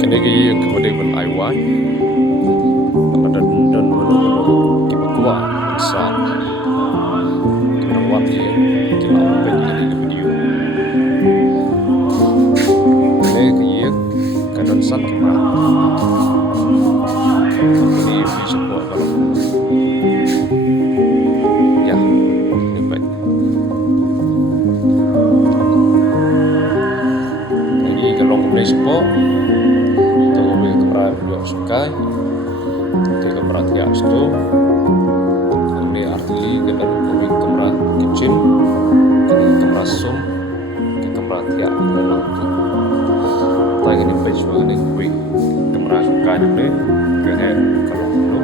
Kini kaya kemudian pun aiwan dan kibukwa sa kerawat ya kita open ini ke video kini kaya kadon sat kemana ini bisa buat kalau ya ini baik lagi kalau kemudian support sukai ke kamera tiap itu ini artili ke dalam kubik kamera kitchen ke kamera zoom ke kamera tiap dalam lagi ini page begini kubik kamera sukai ini ke kalau dulu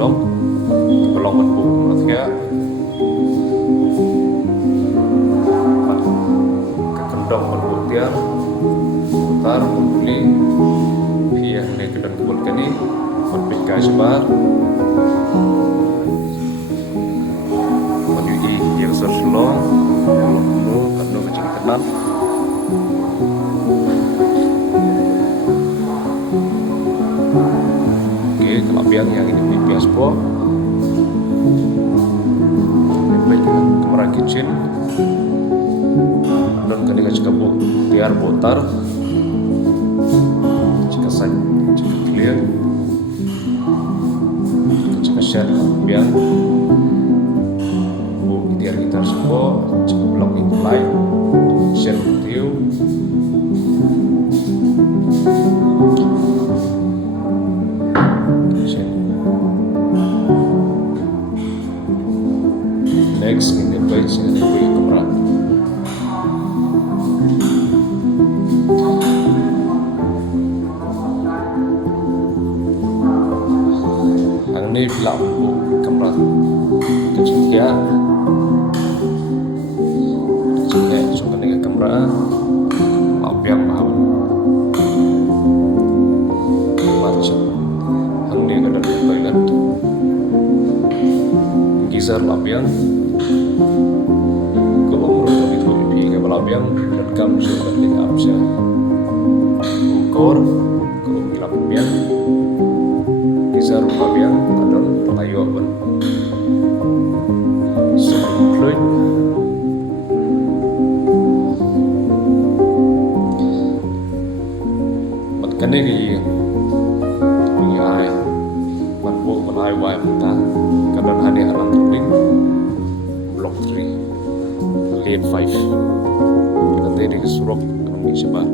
kendong belum menbu menurut ke kendong menbu tiar putar membeli via ini kedang kebul kini menpika sebar menyui yang serselo belum menbu kendong kecil kenan kelapian yang ini pipias po baik kamera kitchen dan ketika jika bu tiar botar jika saya jika clear jika share kelapian bu tiar gitar sepo jika blocking light share video next in the page and then we kamera ang ini bila bu kamera kecil kia suka dengan kamera lapian mahal macam ang ini kadang bagian gizar lapian lapian dan kamu sudah dengan opsi ukur lapian kisar lapian dan layu apa fluid makanya di mengai mampu menai wai kita kadang hanya alam tuling block 3 lane 5 dari kesurok kami sebab